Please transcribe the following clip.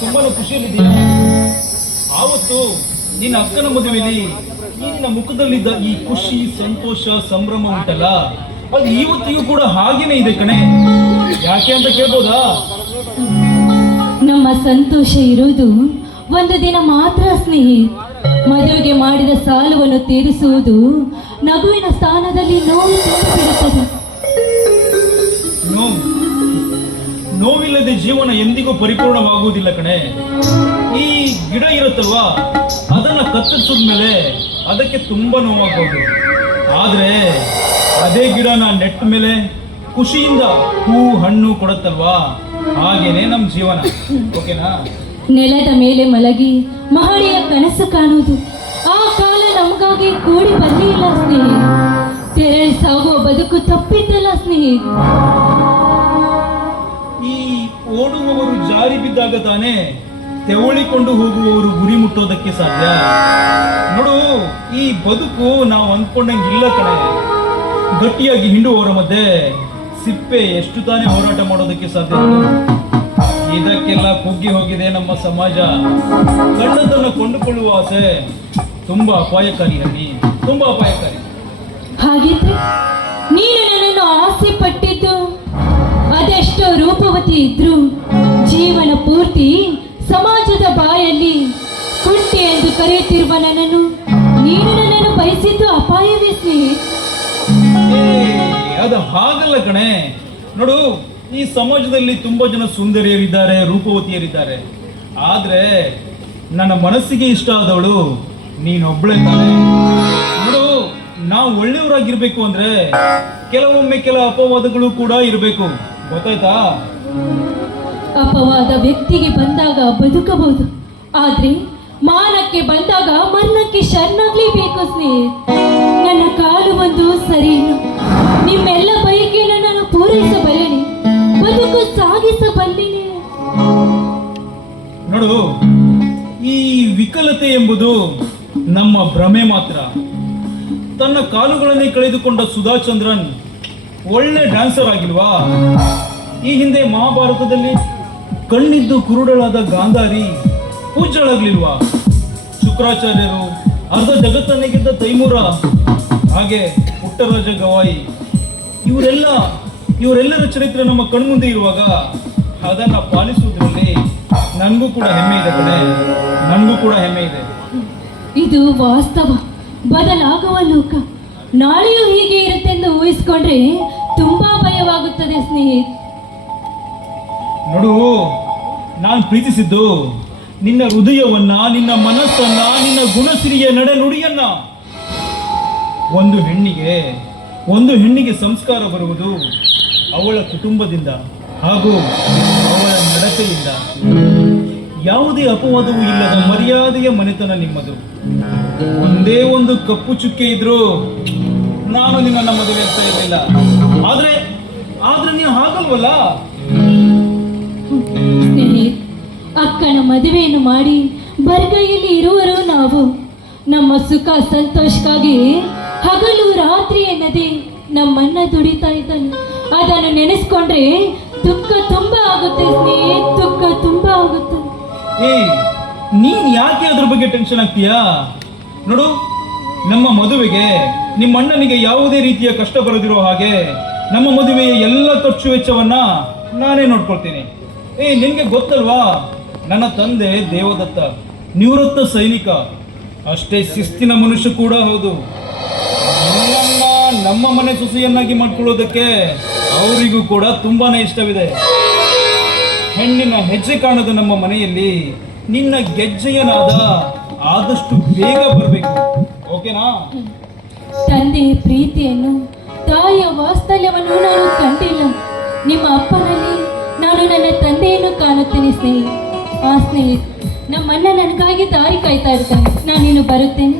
ತುಂಬಾನೇ ಖುಷಿಯಲ್ಲಿದ್ದೀನಿ. ಆವತ್ತು ನಿನ್ನ ಅಕ್ಕನ ಮದುವೆಯಲ್ಲಿ ನಿನ್ನ ಮುಖದಲ್ಲಿದ್ದ ಈ ಖುಷಿ, ಸಂತೋಷ, ಸಂಭ್ರಮ ಉಂಟಲ್ಲ? ಅದು ಇವತ್ತಿಗೂ ಕೂಡ ಹಾಗೇನೆ ಇದೆ ಕಣೆ. ಯಾಕೆ ಅಂತ ಕೇಳ್ಬೋದಾ? ನಮ್ಮ ಸಂತೋಷ ಇರುವುದು ಒಂದು ದಿನ ಮಾತ್ರ ಸ್ನೇಹಿ. ಮದುವೆಗೆ ಮಾಡಿದ ಸಾಲವನ್ನು ತೀರಿಸುವುದು ನಗುವಿನ ಸ್ಥಾನದಲ್ಲಿ ನೋವು ತುಂಬಿಬಿಡುತ್ತದೆ. ನೋವಿಲ್ಲದೆ ಜೀವನ ಎಂದಿಗೂ ಪರಿಪೂರ್ಣವಾಗುವುದಿಲ್ಲ ಕಣೆ. ಈ ಗಿಡ ಇರುತ್ತಲ್ವಾ, ಅದನ್ನ ಕತ್ತರಿಸಿದ್ಮೇಲೆ ಅದಕ್ಕೆ ತುಂಬಾ ನೋವಾಗ್ಬೋದು. ಆದ್ರೆ ಅದೇ ಗಿಡನ ನೆಟ್ಟ ಮೇಲೆ ಖುಷಿಯಿಂದ ಹೂ, ಹಣ್ಣು ಕೊಡುತ್ತಲ್ವಾ? ಹಾಗೇನೆ ನಮ್ಮ ಜೀವನ. ಓಕೆನಾ? ನೆಲದ ಮೇಲೆ ಮಲಗಿ ಮಹಡಿಯ ಕನಸು ಕಾಣುವುದು. ಆ ಕಾಲ ನಮಗಾಗಿ ಕೂಡಿ ಬರಲಿಲ್ಲ ಸ್ನೇಹಿ. ತೆರಳಿ ಸಾಗುವ ಬದುಕು ತಪ್ಪಿದ್ದಲ್ಲ ಸ್ನೇಹಿ. ಬಿದ್ದಾಗ ತಾನೇ ತೆವಳಿಕೊಂಡು ಹೋಗುವವರು ಗುರಿ ಮುಟ್ಟೋದಕ್ಕೆ ಸಾಧ್ಯ. ನೋಡು, ಈ ಬದುಕು ನಾವು ಅಂದ್ಕೊಂಡಂಗಿಲ್ಲ ಕಣೆ. ಗಟ್ಟಿಯಾಗಿ ಹಿಂಡುವವರ ಮಧ್ಯೆ ಸಿಪ್ಪೆ ಎಷ್ಟು ತಾನೇ ಹೋರಾಟ ಮಾಡೋದಕ್ಕೆ ಸಾಧ್ಯ? ಇದಕ್ಕೆಲ್ಲ ಕುಗ್ಗಿ ಹೋಗಿದೆ ನಮ್ಮ ಸಮಾಜ. ಕಣ್ಣದನ್ನು ಕೊಂಡುಕೊಳ್ಳುವ ಆಸೆ ತುಂಬಾ ಅಪಾಯಕಾರಿ ಹನಿ, ತುಂಬಾ ಅಪಾಯಕಾರಿ. ಹಾಗಿದ್ರೆ ನೀನು ನನ್ನನ್ನು ಆಸೆ ಪಟ್ಟಿದ್ದು ಅದೆಷ್ಟೋ ರೂಪವತಿ ಇದ್ರು ಜೀವನ ಪೂರ್ತಿ ಸಮಾಜದ ಬಾಯಲ್ಲಿ ಕುಂಟೆ ಎಂದು ಕರೆಯುತ್ತಿರುವ ನನ್ನನ್ನು ನೀನು ನನ್ನನ್ನು ಬಯಸಿದ್ದು ಅಪಾಯವೇ ಸ್ನೇಹಿತ ಅದು ಹಾಗಲ್ಲ ನೋಡು, ಈ ಸಮಾಜದಲ್ಲಿ ತುಂಬಾ ಜನ ಸುಂದರಿಯರಿದ್ದಾರೆ, ರೂಪವತಿಯರಿದ್ದಾರೆ. ಆದ್ರೆ ನನ್ನ ಮನಸ್ಸಿಗೆ ಇಷ್ಟ ಆದವಳು ನೀನೊಬ್ಳೆ ನೋಡು, ನಾವು ಒಳ್ಳೆಯವರಾಗಿರ್ಬೇಕು ಅಂದ್ರೆ ಕೆಲವೊಮ್ಮೆ ಕೆಲ ಅಪವಾದಗಳು ಕೂಡ ಇರಬೇಕು. ಗೊತ್ತಾಯ್ತಾ? ಅಪವಾದ ವ್ಯಕ್ತಿಗೆ ಬಂದಾಗ ಬದುಕಬಹುದು. ಆದ್ರೆ ಮಾನಕ್ಕೆ ಬಂದಾಗ ಮರಣಕ್ಕೆ ಶರಣಾಗ್ಲೇಬೇಕು ಸ್ನೇಹಿತ ನನ್ನ ಕಾಲು ಒಂದು ಸರಿ ನಿಮ್ಮೆಲ್ಲ ಬಯಕೆಯನ್ನು ನಾನು ಪೂರೈಸಬಲ್ಲೇನೆ. ಬದುಕು ಸಾಗಿಸಬಲ್ಲೇನೆ. ನೋಡು, ಈ ವಿಕಲತೆ ಎಂಬುದು ನಮ್ಮ ಭ್ರಮೆ ಮಾತ್ರ. ತನ್ನ ಕಾಲುಗಳನ್ನೇ ಕಳೆದುಕೊಂಡ ಸುಧಾ ಚಂದ್ರನ್ ಒಳ್ಳೆ ಡ್ಯಾನ್ಸರ್ ಆಗಿಲ್ವಾ? ಈ ಹಿಂದೆ ಮಹಾಭಾರತದಲ್ಲಿ ಕಣ್ಣಿದ್ದು ಕುರುಡಳಾದ ಗಾಂಧಾರಿ ಪೂಜ್ಯಳಾಗ್ಲಿಲ್ವಾ? ಶುಕ್ರಾಚಾರ್ಯರು ಅರ್ಧ ಜಗತ್ತನ್ನೇ ತೈಮೂರ, ಹಾಗೆ ಪುಟ್ಟರಾಜ ಗವಾಯಿ. ಇವರೆಲ್ಲ, ಇವರೆಲ್ಲರ ಚರಿತ್ರೆ ನಮ್ಮ ಕಣ್ಮುಂದೆ ಇರುವಾಗ ಅದನ್ನ ಪಾಲಿಸುವುದರಲ್ಲಿ ನನಗೂ ಕೂಡ ಹೆಮ್ಮೆ ಇದೆ ಕಡೆ ನನಗೂ ಕೂಡ ಹೆಮ್ಮೆ ಇದೆ. ಇದು ವಾಸ್ತವ. ಬದಲಾಗುವ ಲೋಕ. ನಾಳೆಯೂ ಹೀಗೆ ಇರುತ್ತೆಂದು ಊಹಿಸಿಕೊಂಡ್ರೆ ತುಂಬಾ ಭಯವಾಗುತ್ತದೆ ಸ್ನೇಹಿತ ನೋಡು, ನಾನು ಪ್ರೀತಿಸಿದ್ದು ನಿನ್ನ ಹೃದಯವನ್ನ, ನಿನ್ನ ಮನಸ್ಸನ್ನ, ನಿನ್ನ ಗುಣಸಿರಿಯ ನಡೆ ನುಡಿಯನ್ನ ಒಂದು ಹೆಣ್ಣಿಗೆ ಒಂದು ಹೆಣ್ಣಿಗೆ ಸಂಸ್ಕಾರ ಬರುವುದು ಅವಳ ಕುಟುಂಬದಿಂದ ಹಾಗೂ ಅವಳ ನಡತೆಯಿಂದ. ಯಾವುದೇ ಅಪವಾದವೂ ಇಲ್ಲದ ಮರ್ಯಾದೆಯ ಮನೆತನ ನಿಮ್ಮದು. ಒಂದೇ ಒಂದು ಕಪ್ಪು ಚುಕ್ಕೆ ಇದ್ರು ನಾನು ನಿನ್ನನ್ನು ಮದುವೆ ಆಗ್ತಾ ಇರಲಿಲ್ಲ. ಆದ್ರೆ ಆದ್ರೆ ನೀವು ಹಾಗಲ್ವಲ್ಲ? ಅಕ್ಕನ ಮದುವೆಯನ್ನು ಮಾಡಿ ಬರ್ಗೈಯಲ್ಲಿ ಇರುವರು ನಾವು. ನಮ್ಮ ಸುಖ ಸಂತೋಷಕ್ಕಾಗಿ ಹಗಲು ರಾತ್ರಿ ಎನ್ನದೆ ನಮ್ಮನ್ನ ದುಡಿತಾ ಇದ್ದಾನೆ. ಅದನ್ನು ನೆನೆಸ್ಕೊಂಡ್ರೆ ದುಃಖ ತುಂಬಾ ಆಗುತ್ತೆ ಸ್ನೇಹಿ, ದುಃಖ ತುಂಬಾ ಆಗುತ್ತೆ. ಏ ನೀನ್ ಯಾಕೆ ಅದ್ರ ಬಗ್ಗೆ ಟೆನ್ಷನ್ ಆಗ್ತೀಯಾ? ನೋಡು, ನಮ್ಮ ಮದುವೆಗೆ ನಿಮ್ಮ ಅಣ್ಣನಿಗೆ ಯಾವುದೇ ರೀತಿಯ ಕಷ್ಟ ಬರದಿರೋ ಹಾಗೆ ನಮ್ಮ ಮದುವೆಯ ಎಲ್ಲ ಖರ್ಚು ವೆಚ್ಚವನ್ನ ನಾನೇ ನೋಡ್ಕೊಳ್ತೀನಿ. ಏ ನಿಮಗೆ ಗೊತ್ತಲ್ವಾ? ನನ್ನ ತಂದೆ ದೇವದತ್ತ, ನಿವೃತ್ತ ಸೈನಿಕ. ಅಷ್ಟೇ ಶಿಸ್ತಿನ ಮನುಷ್ಯ ಕೂಡ ಹೌದು. ನಮ್ಮ ಮನೆ ಸೊಸೆಯನ್ನಾಗಿ ಮಾಡ್ಕೊಳ್ಳೋದಕ್ಕೆ ಅವರಿಗೂ ಕೂಡ ತುಂಬಾನೇ ಇಷ್ಟವಿದೆ. ಹೆಣ್ಣಿನ ಹೆಜ್ಜೆ ಕಾಣದ ನಮ್ಮ ಮನೆಯಲ್ಲಿ ನಿನ್ನ ಗೆಜ್ಜೆಯನಾದ ಆದಷ್ಟು ಬೇಗ ಬರಬೇಕು. ಓಕೆನಾ? ತಂದೆಯ ಪ್ರೀತಿಯನ್ನು ತಾಯಿಯ ವಾಸ್ತಲ್ಯವನ್ನು ನಾನು ಕಂಡಿಲ್ಲ. ನಿಮ್ಮ ಅಪ್ಪನಲ್ಲಿ ನಾನು ನನ್ನ ತಂದೆಯನ್ನು ಕಾಣುತ್ತೇನೆ ಸ್ನೇಹಿತ ಆ ಸ್ನೇಹಿತ ನಮ್ಮಣ್ಣ ನನಗಾಗಿ ದಾರಿ ಕಾಯ್ತಾ ಇರ್ತಾನೆ. ನಾನೇನು ಬರುತ್ತೇನೆ.